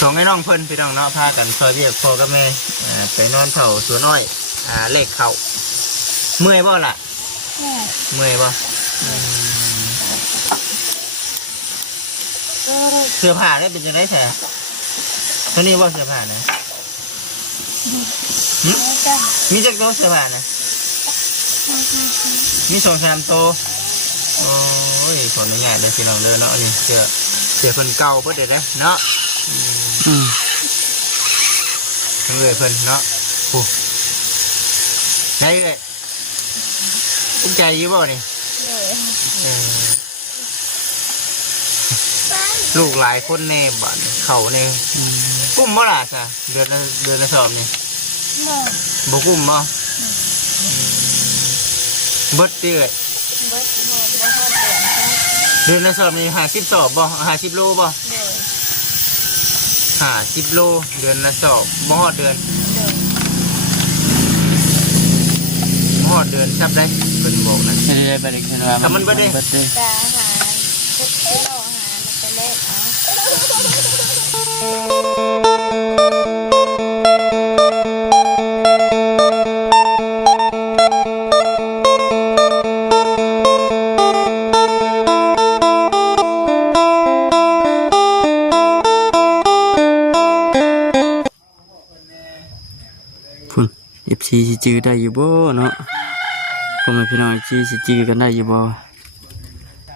ส่งให้น้องเพิ่นพี่น้องเนาะพากันซอยเวียกพ่อกับแม่ไปนอนเข่าสวนอ้อยเลขเข่าเมื่อยบ่ล่ะเมื่อยบ่เสื้อผ้าได้เป็นยังไงแท้ตัวนี้บ่เสื้อผ้านะมีจักตัวเสื้อผ้านะมี2-3ตัวโอ้ยขออนุญาตเลยพี่น้องเด้อเนาะนี่เสื้อเพิ่นเก่าเพิ่นเด้อเนาะเรื่อยเพิ่นเนาะโอ้ไงเอ้ยอุ้มใจอยู่บ่นี่ลูกหลายคนแน่บ้านเขาเนี่ยกุ้มบ่ล่ะจ้ะเดือนละสอบนี่บ่กุ้มบ่เบิดเดือนเดือนละสอบนี่50 สอบบ่50 โลบ่50 โลเดือนละสอบบ่ฮอดเดือนบ่ฮอดเดือนซับได้เพิ่นบอกนะได้ไปได้ขึ้นว่าถ้ามันบ่ได้จะหากิโลหามันจะเล็กพุ่น FC สิจื้อได้อยู่บ่เนาะพ่อแม่พี่น้อง FC สิจื้อกันได้อยู่บ่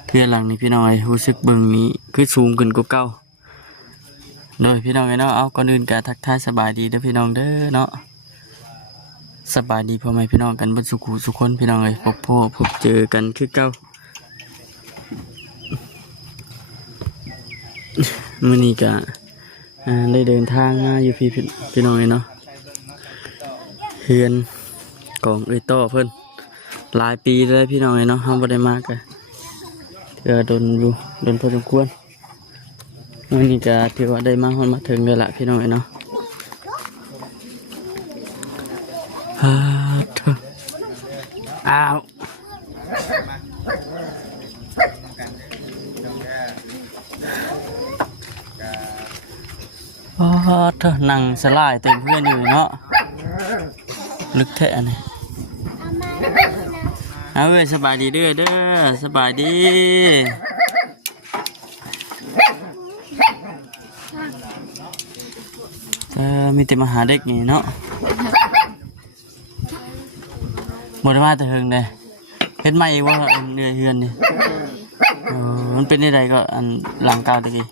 เพื่อนหลังนี้พี่น้องรู้สึกเบิ่งนี้คือสูงขึ้นกว่าเก่าโดยพี่น้องเนาะเอาก่อนอื่นก็ทักทายสบายดีเด้อพี่น้องเด้อเนาะสบายดีพ่อแม่พี่น้องกันเบิดสุขสุขคนพี่น้องพบเจอกันคือเก่ามื้อนี้ก็ได้เดินทางมาอยู่พี่น้องเนาะเฮือนของต่อเพิ่นหลายปีเลยพี่น้องเนาะเฮาบ่ได้มากันโดนอยู่โดนพอสมควรวันนี้ก็ถือว่าได้มาฮอดมาถึงเลยละพี่น้องเนาะอ้าวเธอนั่งสลายเต็มเพื่อนอยู่เนาะลึกแท้นี่เอาเว้ยสบายดีเด้อสบายดีมีแต่มาหาเด็กนี่เนาะหมดมาแต่เฮิงเลยเฮ็ดใหม่ว่าเนื้อเฮือนนี่มันเป็นอะไรก็อันหลังเก่าตะกี้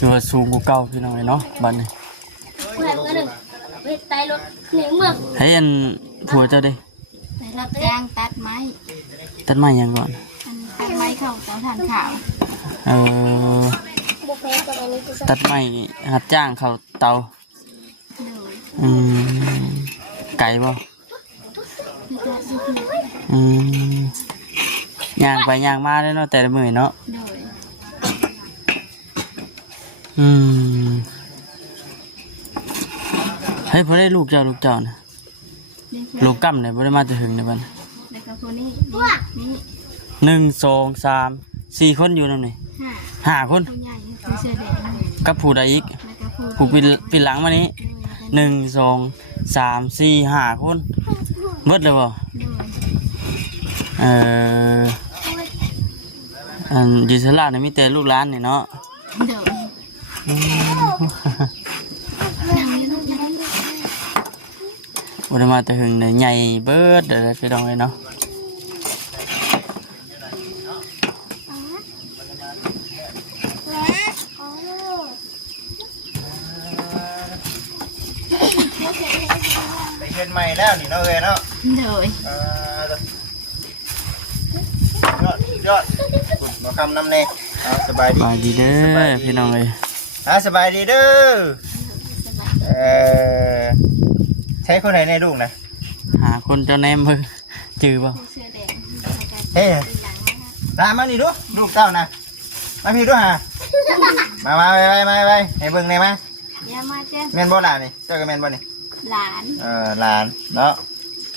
คือว่าสูงกว่าเก่าพี่น้องเนาะบ้านนี้ให้อันผัวเจ้าดิไปรับจ้างตัดไม้ยังก่อนตัดไม้เข้าเตาถ่านขาวตัดไม้หัดจ้างเขาเตาไก่บ่ย่างไปย่างมาเลยเนาะแต่ละมื้อเนาะเฮ้ยพอได้ลูกเจ้านะลูกกั้มเนี่ยพอได้มาจะถึงในบ้านแล้วก็คนนี้1 2 3 4 คนอยู่นั่นนี่5 คนกับผู้ใดอีกผู้ปีหลังมานี้1 2 3 4 5 คนเบิดเลยบ่ยูสลาเนี่ยมีแต่ลูกหลานนี่เนาะวันมาแต่หึงเนี่ยใหญ่เบิดเดี๋ยวไปลองเลยเนาะไปเฮ็ดใหม่แล้วนี่เนาะเอ้ยเนาะยอดมาคำน้ำเน่สบายดีเด้อพี่น้องเลยสบายดีเด้อใช้คนไหนในลูกนะหาคนเจ้าแนมเพิ่งจือบ่เฮ้ยตามมานี่ดูลูกเต้านะมาพี่ดูฮะมาไปให้เบิ่งได้มั้ยแม่นบ่ล่ะนี่เจ้าก็แม่นบ่นี่หลานหลานเนาะ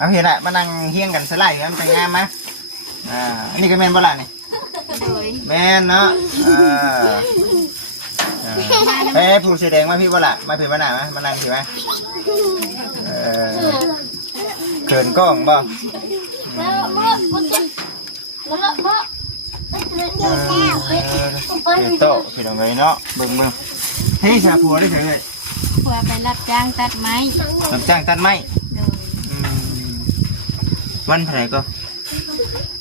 เอาเห็นละมานั่งเฮี้ยงกันสไลด์กันแต่งงามมะอันนี้ก็แม่นบ่ล่ะนี่ โดย แม่นเนาะเอ้ผู้แสดงมาพี่บ่ล่ะมาพี่มาหน้ามานั่งพี่มาเขินกล้องบ่โต๊ะพี่น้องเลยเนาะเบิ่งเฮ้ยชาผัวได้เฉยเลย ผัวไปรับจ้างตัดไม้ รับจ้างตัดไม้ โดย วันเท่าไหร่ก็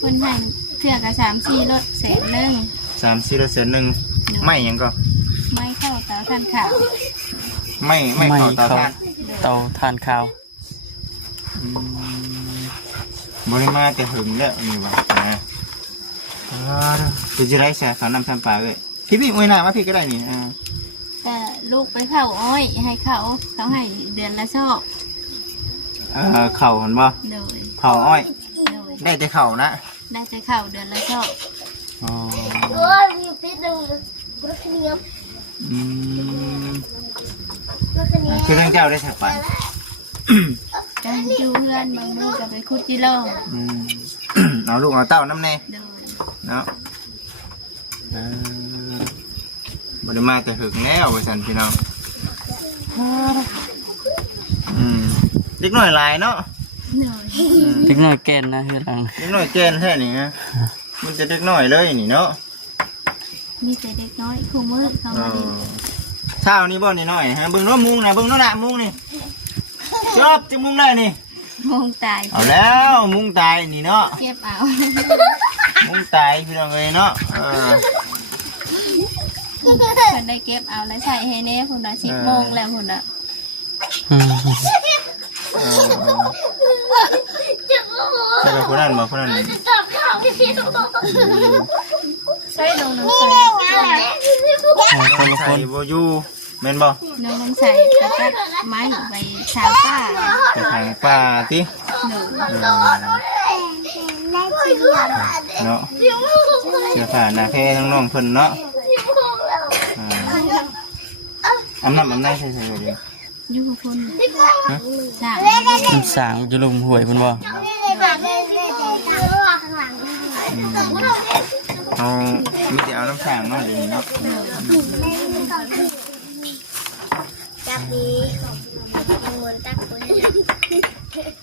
คนให้เพื่อกระ3-4รถ100,000 3-4 เดือนหนึ่งไม่หยังก็ ไม้เข้าเตาทานข้าว ไม่เข้าต่อทาน เตาทานข้าว บริมาแต่หึงแล้วนี่วะคือจะได้แชร์ขานำทำปลาเลยพี่มวยหน้ามาพี่ก็ได้นี่ แต่ลูกไปเผาอ้อยให้เขาให้เดือนละซอก เข่าเห็นบ่ โดย เผาอ้อย โดย ได้แต่เข่านะ ได้แต่ข้าวเดือนละซอก คือเรื่องเจ้าได้ถักไป จะอยู่เพื่อนบางมือก็ไปคุดจิโร่ เอาลูกเอาเต้าน้ำแน่ โดย เนาะบริมาแต่หึงแล้วไปสันพี่น้องเล็กน้อยหลายเนาะ โดย เล็กน้อยแก่นนะคือหลัง เล็กน้อยเจนแค่นี้นะมันจะเล็กน้อยเลยนี่เนาะ มีแต่เด็กน้อยคู่มือเขามาดิ เช้านี้บ่นี่น้อยฮะเบิ่งน้ำมุงนะเบิ่งน้ำหนักมุงนี่จบจะมุงได้นี่ มองตาย เอาแล้วมุงตายนี่เนาะ เก็บเอา มุงตายพี่น้องเลยเนาะ คนได้เก็บเอาแล้วใส่ให้เน่คนละ10 โมงแล้วคนละ ใช่กับคนนั้นบ่คนนั้น ใส่ลงน้ำใส่ คนละ ใส่ คน บ่อยู่แม่นบ่ น้ำใส่กระตัดไม้ไปชาวป้า ไปทางป่าติ หนึ่ง เนาะเสื้อผ้าหน้าแพร่ทั้งน้องเพิ่นเนาะอำนาจใช่ๆเลย อยู่กับคนสาม น้ำสางจะลุมหวยเพิ่นบ่ เอามีแต่เอาน้ำสางเนาะเดี๋ยวนี้เนาะ จับดีมูลตักคน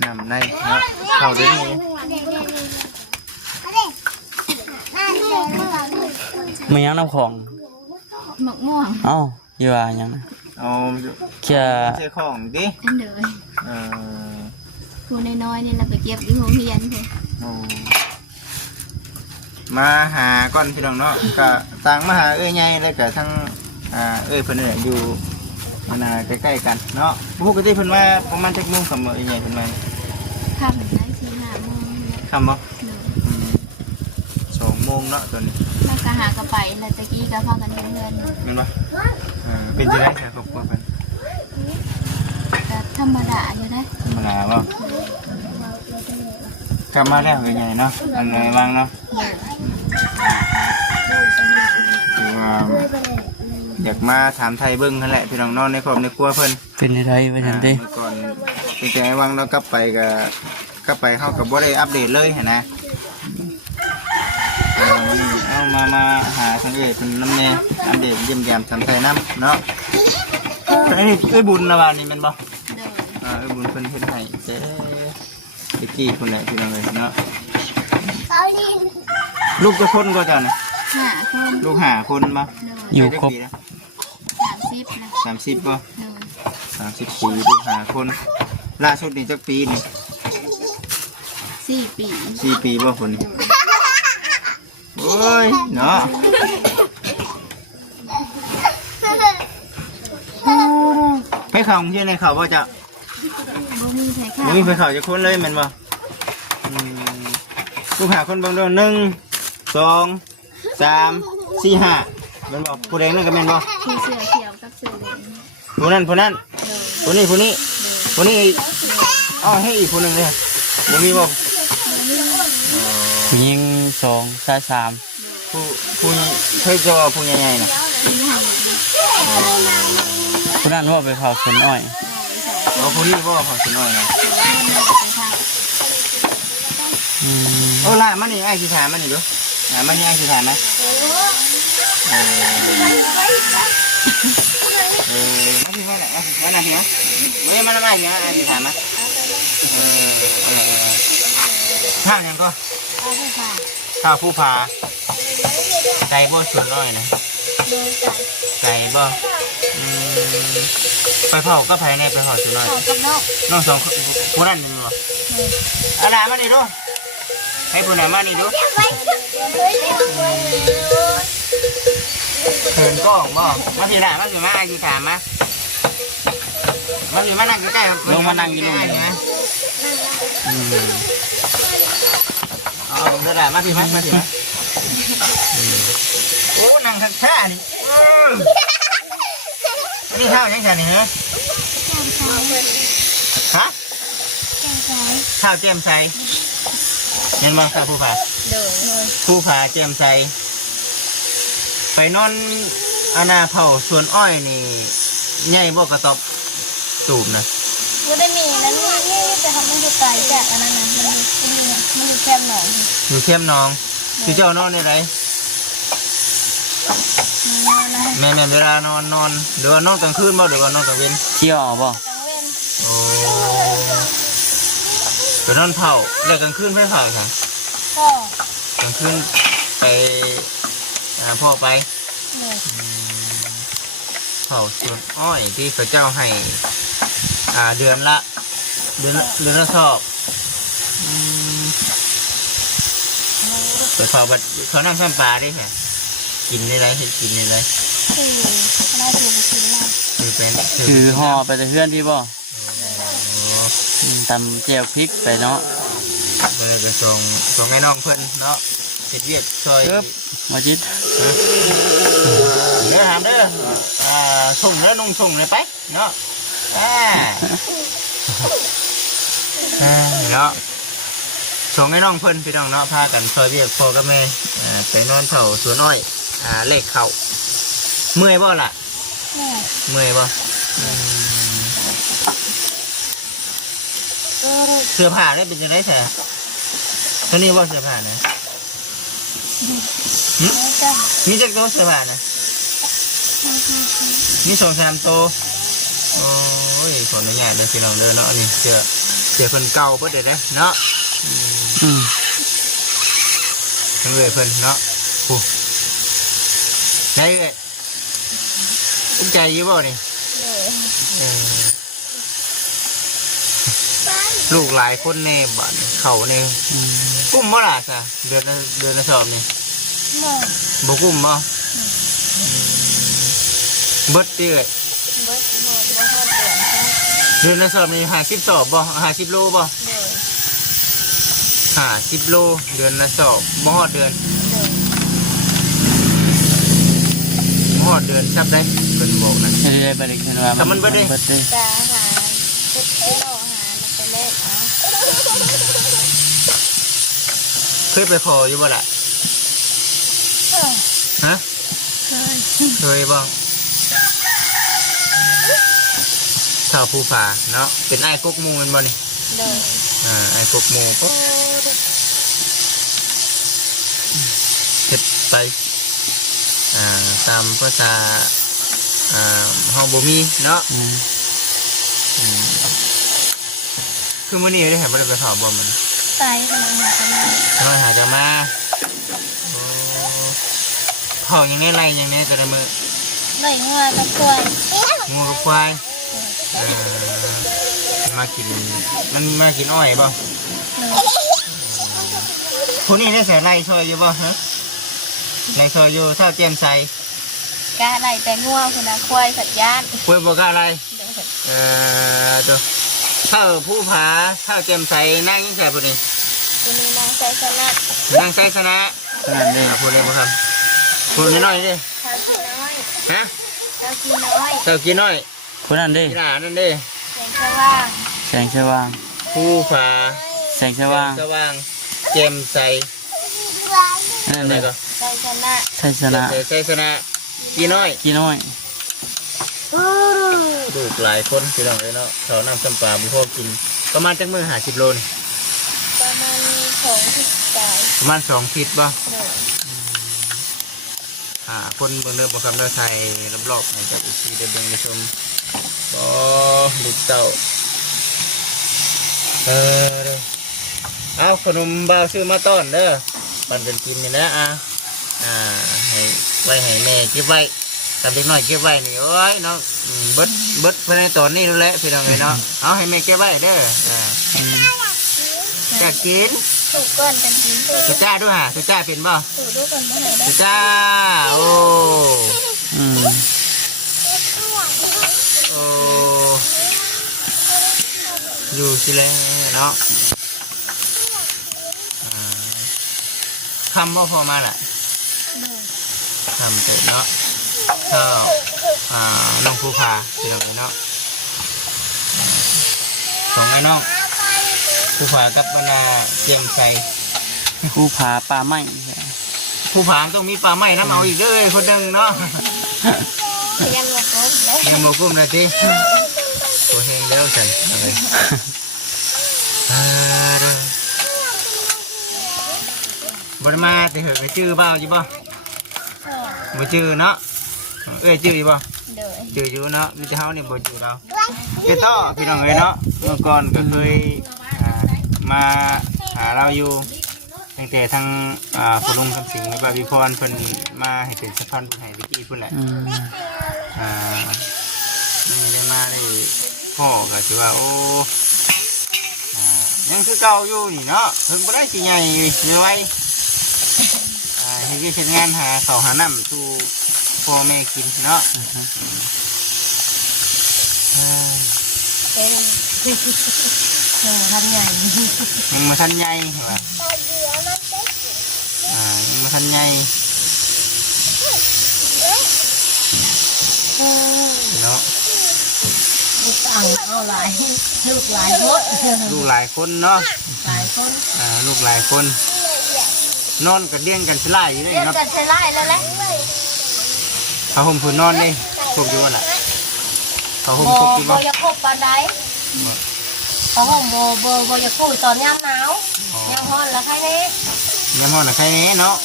น้ำในเนาะเข้าเดี๋ยวนี้ มีหยังน้ำของ หมกม่วง เอ้าอยู่ว่าหยังนะ เอา แค่ ใส่ของดิ อันเดย เออ ผู้น้อยๆนี่เราไปเก็บอยู่โรงเรียนเลย โอ้มาหาก่อนพี่น้องเนาะก็ต่างมาหาเอ้ยใหญ่แล้วก็ทั้งเอ้ยเพิ่นเนี่ยอยู่มันใกล้ๆกันเนาะปกติเพิ่นมาประมาณจักโมงครับเอ้ยใหญ่เพิ่นมา ข้ามได้4-5 โมง ค่ำบ่ หนึ่ง 2 โมงเนาะตอนนี้ แล้วก็หากระไปแล้วตะกี้ก็พากันเพื่อน แม่นบ่เป็นจังได๋ครับครอบครัวเพิ่น ก็ธรรมดาอยู่นะ ธรรมดาบ่กลับมาแล้วเอ้ยใหญ่เนาะอันไหนบ้างเนาะคือว่าอยากมาถามไทยเบิ่งนั่นแหละพี่น้องเนาะในครอบในครัวเพิ่น เป็นอะไรว่าจังได๋ เมื่อก่อนเป็นแต่วังเรากลับไปเข้ากับบ่ได้อัปเดตเลยเห็นนะเอามาหาสังเกตเป็นน้ำเนยอัปเดตเยี่ยมยามทำไทยน้ำเนาะอันนี้เอ้ยบุญละวันนี่มันบ่ เดิน เอ้ยบุญเพิ่นให้เจ๊ตะกี้คนแหละพี่น้องเลยเนาะลูกจะคนก็จะนะ 5 คน ลูก5 คนบ่ อยู่ครบ 30นะ 30บ่ เดิน 30 ปีลูก5 คนล่าสุดนี่จักปีนี่ 4 ปี 4 ปีบ่คนนี่โอ้ยเนาะไปเข่าของเที่ยในเข่าบ่จะ บ่มีใครค่ะ บ่มีไปเข่าจะคนเลยแมันบ่ลูกหาคนเบางเด้อ1 2 3 4 5แมันบ่ผู้ใดนั่นก็แม่นบ่ คือเสื้อเขียวกับเสื้อเหลือง ผู้นั้นเดิน ผู้นี้ผู้นี้อีกอ้อให้อีกผู้หนึงเลยบ่มีบ่ ผู้หญิง2ชาย3 ผู้เคยเจอผู้ใหญ่ๆน่ะ ผู้นั้นว่าไปเผาสวนอ้อย เอาผู้นี้บ่พอสิน้อยนะ โอ้ล่ะมันนี่ไอ้สิถามมันนี่ดูมันนี่ไอ้สิถามนะมาที่ว่าแหละมาหน้าที่นะเว้ยมาหน้าที่นะไอ้สิถามนะข้าวยังก็ข้าวผู้พาไก่บ่ส่วนน้อยนะไก่บ่ไปเผาก็ภายในไปเผาส่วนน้อยน้องสองคนนั้นนึงหรออะไรมาดิดูให้ผู้ไหนมาดิดูเขินกล้องบ่มาสิได้มาสิมาไอ้สิถามมาสิมานั่งใกล้ๆลงมานั่งอยู่ลงเอาลงได้มาสิมาสิมาโอ้นั่งข้างๆนี่นี่ข้าวยังไงนี่ฮะข้าวเจียมใส่เห็นบ่ข้าวผู้ผาผู้ผาเจียมใส่ไปนอนอาณาเผาสวนอ้อยนี่ใหญ่บ่กระตอบตูบนะไม่ได้มีนั่นนี่แต่ทำมันอยู่ไกลจากอันนั้นนะมันอยู่แคมหนองอยู่เข้มน้องคือเจ้านอนในไรแม่เวลานอนเดี๋ยวนอนกลางคืนบ่เดี๋ยวนอนกลางเว้นเที่ยวบ่ โอ้เดี๋ยวนอนเผาแล้วกลางคืนไม่เผาค่ะกลางคืนไปพ่อไปเผาสวนอ้อยที่พระเจ้าให้เดือนละสอบไปเผาบัดเขานั่งซ้ำปลาได้ไหมกินในไรให้กินในไรน่าจะไปกินแล้วคือห่อไปแต่เพื่อนที่บ่ตำเจียวพริกไปเนาะกระส่งให้น้องเพื่อนเนาะเจ็ดเวียดซอยมาจิตเด้อถามเด้อส่งแล้วนุ่งส่งเลยไปเนาะเนาะส่งให้น้องเพื่อนพี่น้องเนาะพากันซอยเวียดพ่อกับแม่ไปนอนเผาสวนอ้อยเล็กเขาเมื่อยบ่ล่ะเมื่อยบ่เสื้อผ้าได้เป็นยังไงแท้ตัวนี้ว่าเสื้อผ้านะมีจักรโตเสื้อผ้านะมี2-3 โตโอ้ยขออนุญาตเลยพี่น้องเด้อเนาะนี่เสื้อเพิ่นเก่าเพิ่นเด็ดเลยเนาะทั้งเลยเพิ่นเนาะโอ้ได้เลยภูมิใจอยู่บ่นี่ลูกหลายคนแน่บ้านเขาเนี่ยกุ้มบ่ล่ะจ้ะเดือนละสอบนี่บ่กุ้มบ่เบิดเดือนเดือนละสอบนี่50 สอบบ่50 โลบ่50 โลเดือนละสอบบ่ฮอดเดือนบ่ฮอดเดือนซับได้เพิ่นบอกนะได้บ่ได้ขึ้นว่ามันบ่ได้เคยไปขออยู่บ่ล่ะฮะเคยบ้างชาวภูผาเนาะเป็นไอ้กกมูมันบ่นี่ไอ้กกมูปุ๊บเฮ็ดไปตามภาษาห้องบ่มีเนาะคือมื้อนี้ได้เห็นบ่ได้ไปเผาบ่มันตายขนาดนั้นหาจะมาเผาอย่างนี้ไรอย่างนี้ก็ได้มือเลยงัวกับควายงัวกับควายมากินมันมากินอ้อยป่ะคนนี้ได้ใส่ไรซอยอยู่ป่ะฮะไรซอยอยู่เท่าเจียมใส่กาไรแต่งัวคนละควายสัตว์ย่านควายบอกกาอะไรดูเท่าผู้ผาเท่าเจียมใส่นั่งยิ่งใส่ปุ่นนี่ปุ่นนี่นางไซสนะนางไซสนะนั่นเองพูดเลยบ่ครับพูดน้อยดิเท่ากินน้อยฮะเท่ากินน้อยเท่ากินน้อยคนนั้นดิหน้านั่นดิแสงสว่างผู้ผาแสงสว่างเจียมใส่นั่นเลยก็ไซสนะไซสนะกินน้อยดูหลายคนพี่น้องเลยเนาะเขานำซ้ำปลาบุพอกินประมาณจักมือ50 โลนี่ประมาณ ของที่ตาย ประมาณ2 ทิศบ่ โดย คนเบิ่งเด้อบ่คำเด้อไทยรอบๆให้กับอีกทีได้เบิ่งได้ชมบ่ลูกเต้าเด้อเอาขนมบ่าวซื้อมาต้อนเด้อปั่นเป็นกินนี่แหละให้ไว้ให้แม่เก็บไว้ตามเด็กน้อยเก็บไว้นี่โอ้ยเนาะเบิดภายในตอนนี้รู้แหละพี่น้องเอ้ยเนาะเอาให้แม่เก็บไว้เด้อจะกิน ถูกก้อนกันกินถูก สุจ้าด้วยฮะสุจ้าเป็นบ่ ถูกด้วยกันมาให้ได้ สุจ้าโอ้โอ้อยู่สิแล้วเนาะคำว่าพอมาแหละคำเสร็จเนาะข้าวน้องผู้พาพี่น้องเนาะสองไอ้น้องผู้พากับบรรดาเตรียมใส่ ผู้ผาป่าไม้ ผู้ผาต้องมีปลาไม้น้ำเอาอีกเด้อคนหนึ่งเนาะ ยังหมดแล้ว ยังโมกุ้มเลยสิตัวแห้งแล้วฉันอะไรบริมาแต่เหอะไปจื้อเปล่าจีบ่บ่จื้อเนาะจื้ออยู่บ่ โดย จื้ออยู่เนาะมีแต่เฮานี่บ่จื้อเราเจ้าต่อพี่น้องเอ้ยเนาะเมื่อก่อนก็เคยมาหาเราอยู่ตั้งแต่ทางคุณลุงคำสิงห์และบาบิพรเพิ่นมาให้เป็นสะพานบุญให้วิกี้เพิ่นแหละไม่ได้มาได้พ่อก็ถือว่าโอ้ยังคือเก่าอยู่นี่เนาะถึงบ่ได้สิใหญ่ไม่ไหวให้เฮ็ดงานหาข้าวหาน้ำสู่พ่อแม่กินเนาะเป็นทำใหญ่ ยังมาทันใหญ่เหรอยังมาทันใหญ่เนาะ ลูกต่างเอาหลายลูกหลายคน ลูกหลายคนเนาะ หลายคน ลูกหลายคนนอนกันเลี้ยงกันสลายอยู่เลย เรียก เนาะ กันใช้ไล่แล้วแหละ เขาห่มผืนนอนนี่ครบอยู่ว่ะล่ะเขาห่มครบอยู่ โบ ว่ะ ยาคบปานใดเขาห่มโบยาคุยตอนย่ำหนาวย่ำฮ้อนแล้วใครนี้ ยังห่อหน่ะใครนี้เนาะ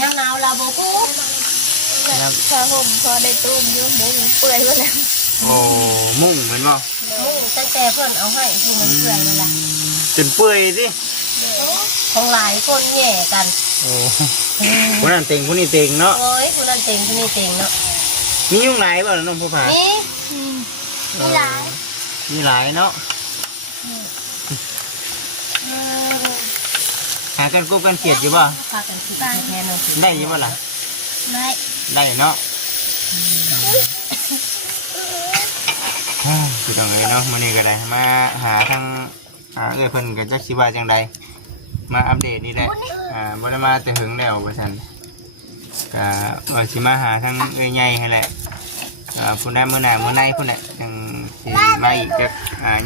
ย่ำหนาวเราโบกูพอห่มพอได้ตุ้มยุ่งหมูเปื่อยก็แล้ว โอ้มุ่งเหมือนบ่ ตั้งแต่เพื่อนเอาให้คือมันเปื่อยเลยล่ะ จนเปื่อยสิ ของหลายคนแย่กัน โอ้คนนั้นเต็งคนนี้เต็งเนาะ โอ้ยคนนั้นเต็งคนนี้เต็งเนาะ มียุ่งหลายบ่น้องผู้ผา นี่ มีหลายมีหลายเนาะหากันกบกันเกลียดอยู่บ่ พากันคิดแทนเราสิ ได้อยู่บ่ล่ะ ได้ ได้เนาะคือต้องเลยเนาะมื้อนี้ก็ได้มาหาทางเพิ่นก็จักสิว่าจังใดมาอัปเดตนี่แหละบ่ได้มาแต่หึงแล้วว่าซั่นก็ว่าสิมาหาทางใหญ่ให้แหละผู้ใดมื้อหน้ามื้อในพุ่นแหละจังสิมาอีกจัก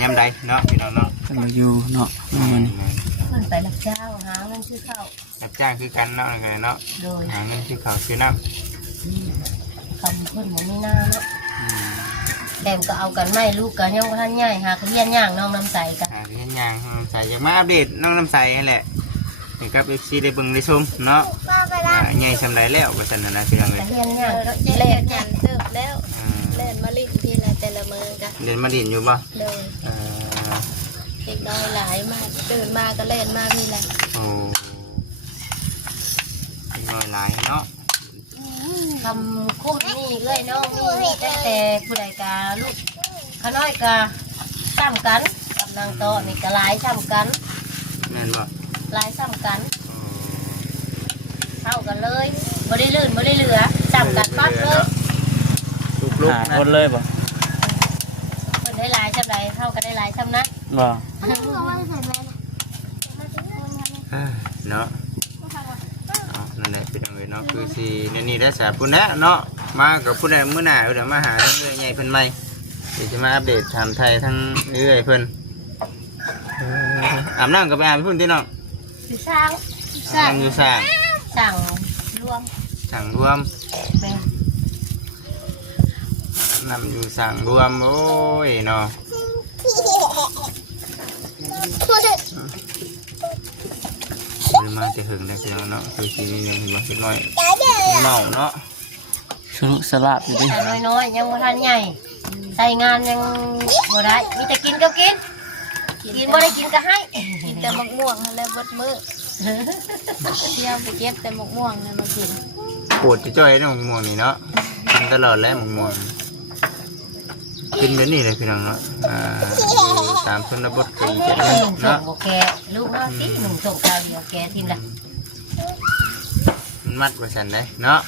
ยามใดเนาะพี่น้องเนาะ เราอยู่เนาะมัน เพื่อนไปรับเจ้าหาเงินซื้อข้าว รับจ้างคือกันเนาะนั่นก็เนาะ โดย หาเงินซื้อข้าวซื้อน้ำ คำเพื่อนมันไม่น่าเนาะแต้มก็เอากันไม่ลูกกันยังท่านง่ายหาขยันย่างน้องน้ำใสกัน เรียนอย่างน้องน้ำใสอยากมาอัปเดตน้องน้ำใสนั่นแหละให้กับ FC ได้เบิ่งได้ชมเนาะใหญ่สำไรแล้วว่าซั่นน่ะนะพี่น้องเอ้ย ขยันย่างก็เล่นย่างเติบแล้วเล่นมาลิ้นที่ละแต่ละมือกัน เรียนมาดินอยู่บ่ โดยเด็กน้อยหลายมากตื่นมาก็เล่นมากนี่แหละ โอ้น้อยหลายเนาะ ทำคู่นี่เลยน้องนี่แต่ผู้ใดกาลูกขาน้อยกาซ้ำกันกับนางโตนี่ก็หลายซ้ำกัน แม่นบ่ หลายซ้ำกันเท่ากันเลยบ่ได้ลื่นบ่ได้เหลือซ้ำกันปั๊บเลย ลูก หา ๆนะ คนเลยบ่ คนได้หลายซ้ำใดเท่ากันได้หลายซ้ำนะ บ่ เนาะนั่นแหละพี่น้องเอ้ยเนาะคือสินี่ได้สาพุ่นนะเนาะมากับผู้ใดมื้อหน้าเดี๋ยวมาหาทั้งเรื่อยใหญ่เพิ่นใหม่เดี๋ยวจะมาอัปเดตถามไทยทั้งเรื่อยเพิ่นอาบน้ำกับไปอาบพุ่นที่น้อง สิสร้าง อาบน้ำอยู่สร้าง สั่งรวม สั่งรวม เป็น นำอยู่สั่งรวมโอ้ยเนาะ คือมาจะหึงได้พี่น้องเนาะคือชีวิตยังมาเล็กน้อยเมาเนาะ สรุปสลับอยู่ดิ แต่น้อยๆยังบ่ทันใหญ่ใส่งานยังบ่ได้มีแต่กินก็กินกินบ่ได้กินก็ให้ กินแต่มะม่วงแล้วเบิดมื้อเที่ยวไปเก็บแต่มะม่วงเนี่ยมากิน ปวดจะจ่อยเนาะหมกม่วงนี่เนาะกินตลอดแล้วหมกม่วงกินแบบนี้เลยพี่น้องเนาะตามชนบทก็อีก หนุ่มส่ เนาะ งบ่แกลูกมาสิหนุ่มส่งคราวเดียวแกทีมละ มันมัดประชันได้เนาะ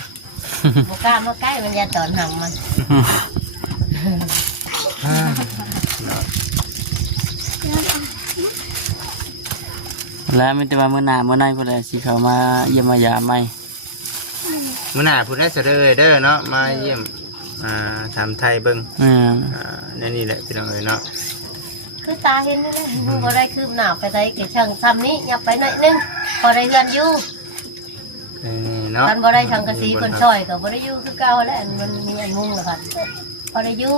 บ่กล้ามาใกล้มันอย่าตอนหังมัน แล้วไม่แต่ว่าเมื่อหนาเมื่อไหร่เพื่อนสิเขามาเยี่ยมมายามไหม มื้อหน้าพูดได้เสด็จเด้อเนาะมาเยี่ยมทำไทยเบิ่งนี่แหละพี่น้องเอ้ยเนาะ คือตาเห็นนี่แหละมึงบ่ได้คืบหน้าไปไสเกช่างซ้ำนี้ยับไปหน่อยนึงพอได้เฮือนอยู่ เนาะ มันบ่ได้ชังกะสีคนช่อยก็บ่ได้อยู่คือเก่าแล้วมันมีอันมุงแล้วค่ะพอได้อยู่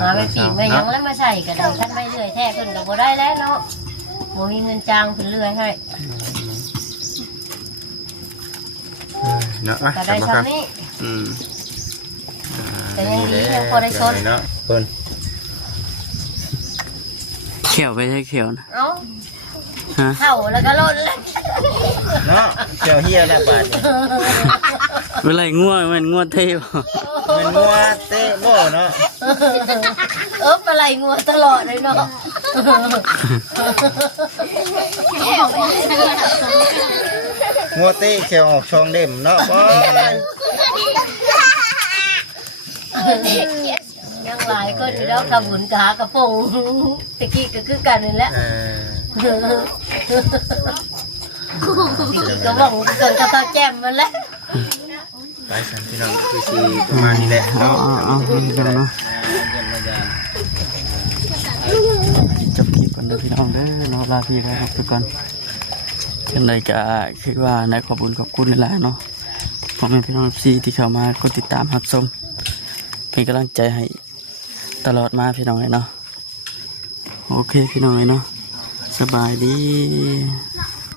หาไปปีกไปยังแล้วมาใส่ก็ได้ท่านไม่เลื่อยแท้เพิ่นก็บ่ได้แล้วเนาะบ่มีเงินจ้างเพิ่นเลื่อยให้ เนาะ ก็ได้ซ้ำนี้แต่ยังดียังพอได้ชน เนาะเพิ่น เขียวไปใช่เขียวนะ เอ้า ฮะ เข้าแล้วก็ล่นแล้ว เนาะเจ้าเฮียแล้วบาดนี่ เวลาง่วงมันง่วงเท่บ่ มันงัวเตะบ่เนาะ ปลาไหลงัวตลอดเลยเนาะ งัวเตะแขวออกช่องเด่มเนาะบ่ ยังหลายคนอยู่แล้วทำบุญกากระพงตะกี้ก็คือกันนี่แหละก็บอกเกิดกระตาแจ่มมันแล้ว ไปสันพี่น้องคือสิประมาณนี้แหละเนาะ นี่กันเนาะ เยี่ยมมายาม จบคลิปกันเด้อพี่น้องเด้อเนาะลาพี่แล้วครับทุกคนจังไดก็คิดว่าในขอบคุณหลายๆเนาะขอบคุณพี่น้องซีที่เข้ามากดติดตามรับชมเป็นกำลังใจให้ตลอดมาพี่น้องเลยเนาะโอเคพี่น้องเลยเนาะสบายดี